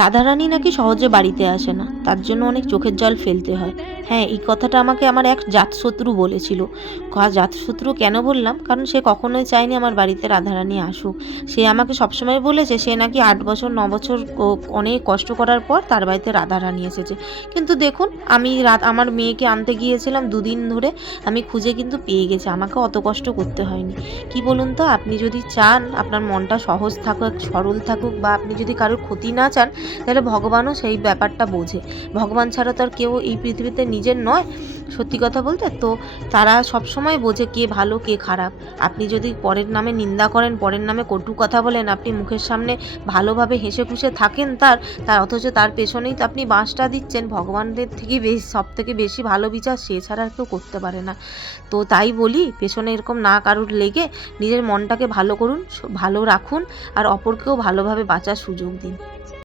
রাধারানী নাকি সহজে বাড়িতে আসে না, তার জন্য অনেক চোখের জল ফেলতে হয়। হ্যাঁ, এই কথাটা আমাকে আমার এক জাতশত্রু বলেছিল। জাতশত্রু কেন বললাম? কারণ সে কখনোই চায়নি আমার বাড়িতে রাধারানী আসুক। সে আমাকে সবসময় বলেছে সে নাকি ৮ বছর ৯ বছর অনেক কষ্ট করার পর তার বাড়িতে রাধারানী এসেছে। কিন্তু দেখুন, আমি আমার মেয়েকে আনতে গিয়েছিলাম ২ দিন ধরে, আমি খুঁজে কিন্তু পেয়ে গেছি। আমাকে অত কষ্ট করতে হয়নি। কি বলুন তো? আপনি যদি চান আপনার মনটা সহজ থাকুক, সরল থাকুক, বা আপনি যদি কারোর ক্ষতি না চান, তাহলে ভগবানও সেই ব্যাপারটা বোঝে। ভগবান ছাড়া তো আর কেউ এই পৃথিবীতে নিজের নয়। সত্যি কথা বলতে তো তারা সবসময় বোঝে কে ভালো কে খারাপ। আপনি যদি পরের নামে নিন্দা করেন, পরের নামে কটু কথা বলেন, আপনি মুখের সামনে ভালোভাবে হেসে খুশে থাকেন তার অথচ তার পেছনেই তো আপনি বাঁশটা দিচ্ছেন। ভগবানদের থেকে সবথেকে বেশি ভালো বিচার সে ছাড়া আর কেউ করতে পারে না। তো তাই বলি, পেছনে এরকম না কারুর লেগে নিজের মনটাকে ভালো করুন, ভালো রাখুন, আর অপরকেও ভালোভাবে বাঁচার সুযোগ দিন।